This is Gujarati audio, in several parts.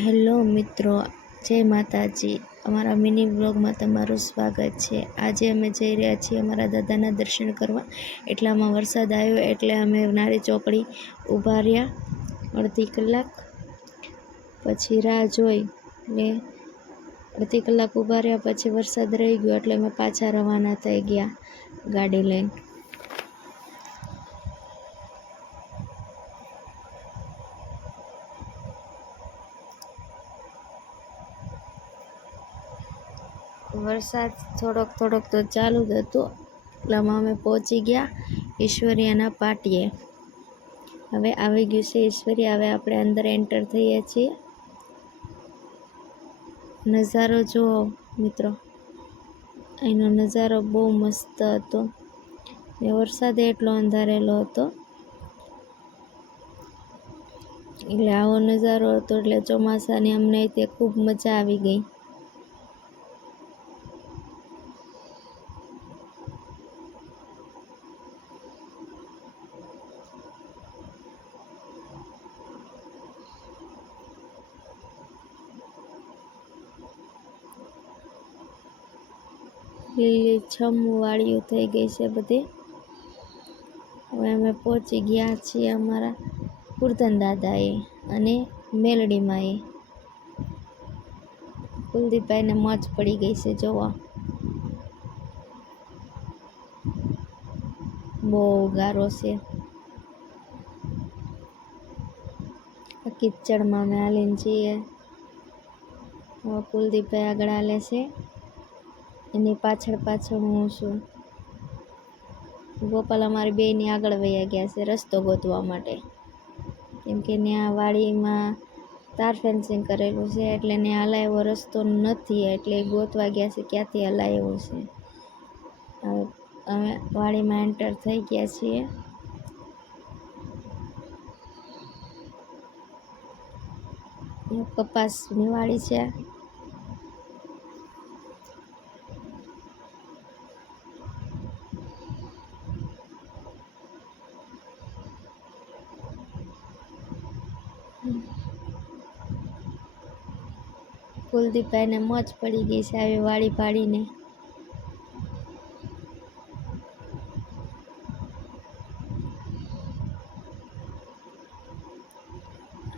હેલો મિત્રો, જય માતાજી. અમારા મિની વ્લોગમાં તમારું સ્વાગત છે. આજે અમે જઈ રહ્યા છીએ અમારા દાદાના દર્શન કરવા. એટલામાં વરસાદ આવ્યો એટલે અમે નારી ચોકડી ઊભા રહ્યા અડધી કલાક. પછી રાહ જોઈ ને અડધી કલાક ઊભા રહ્યા. પછી વરસાદ રહી ગયો એટલે અમે પાછા રવાના થઈ ગયા ગાડી લઈને. વરસાદ થોડોક તો ચાલુ જ હતો. એટલામાં અમે પહોંચી ગયા ઈશ્વરિયાના પાટીએ. હવે આવી ગયું છે ઈશ્વરિયા. હવે આપણે અંદર એન્ટર થઈએ છીએ. નજારો જુઓ મિત્રો, અહીંનો નજારો બહુ મસ્ત હતો ને વરસાદ એટલો અંધારેલો હતો એટલે આવો નજારો હતો. એટલે ચોમાસાની અમને તે ખૂબ મજા આવી ગઈ. લીલીછમ વાળીઓ થઈ ગઈ છે બધી. હવે અમે પહોંચી ગયા છીએ અમારા કુર્તન દાદાએ અને મેલડીમાં. કુલદીપભાઈને મોજ પડી ગઈ છે. જોવો, બહુ ગારો છે. કિચડમાં અમે હાલીને જઈએ. કુલદીપભાઈ આગળ હાલે છે, એની પાછળ હું છું. ગોપાલ અમારી બેયની આગળ વયા ગયા છે રસ્તો ગોતવા માટે, કેમ કે ત્યાં વાડીમાં તાર ફેન્સિંગ કરેલું છે એટલે ત્યાં હલાય એવો રસ્તો નથી. એટલે ગોતવા ગયા છે ક્યાંથી હલાય એવો છે. હવે અમે વાડીમાં એન્ટર થઈ ગયા છીએ. કપાસની વાડી છે. કુલદીપભાઈને મોજ પડી ગઈ છે આવી વાડી પાડીને.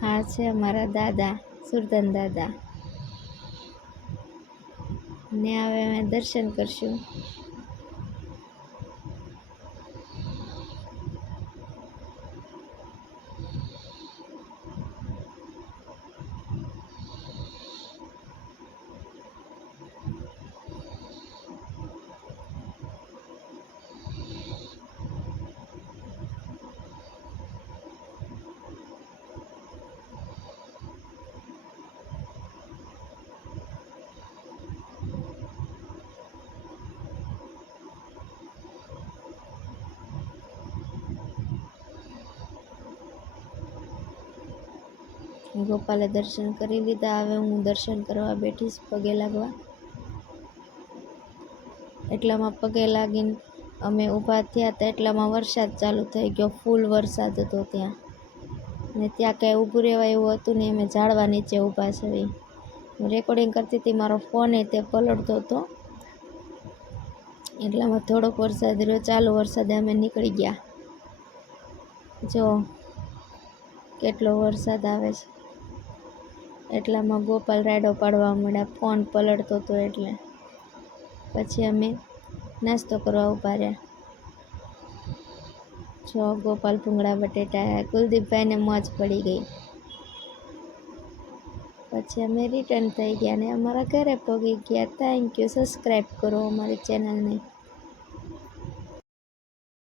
આ છે અમારા દાદા, સુરધન દાદા ને. હવે અમે દર્શન કરશું. ગોપાલે દર્શન કરી લીધા. હવે હું દર્શન કરવા બેઠીશ પગે લાગવા. એટલામાં પગે લાગીને અમે ઊભા થયા હતા એટલામાં વરસાદ ચાલુ થઈ ગયો. ફૂલ વરસાદ હતો ત્યાં, ને ત્યાં કાંઈ ઊભું રહેવાય એવું હતું ને. અમે ઝાડવા નીચે ઊભા છે. હું રેકોર્ડિંગ કરતી હતી, મારો ફોન તે પલળતો હતો. એટલામાં થોડોક વરસાદ રહ્યો. ચાલુ વરસાદે અમે નીકળી ગયા. જો કેટલો વરસાદ આવે છે. એટલામાં ગોપાલ રાયડો પાડવા માંડ્યા, ફોન પલળતો હતો એટલે. પછી અમે નાસ્તો કરવા ઊભા રહ્યા. જો ગોપાલ ભૂંગળા બટેટા. કુલદીપભાઈને મોજ પડી ગઈ. પછી અમે રિટર્ન થઈ ગયા ને અમારા ઘરે પહોંચી ગયા. Thank you. સબસ્ક્રાઈબ કરો અમારી ચેનલને.